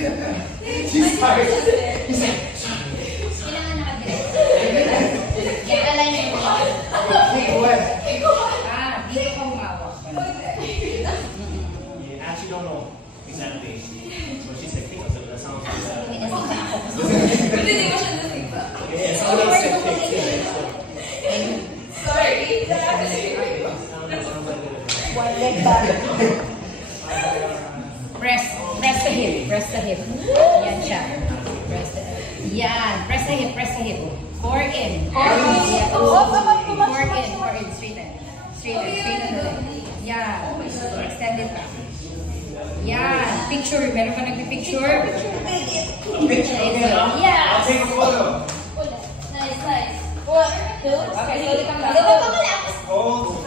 She's tired. He's like, kailangan nakadiretso. Yan, alay na yung mga. Dito ka humawak. I actually don't know exactly. So she's like, think of the sound like that. Hindi mo siya nasigpa. Yeah, someone else said think. Sorry. One leg back. Press the hip. Press the hip. Yan siya. Yan. Press the hip. Press the hip. Core in. Core in. Straighten. Straighten the leg. Yan. Extend it back. Yan. Picture. Meron ka nagpipicture? Yeah. I'll take a photo. Nice. 1, 2. Okay, slowly come down. Hold.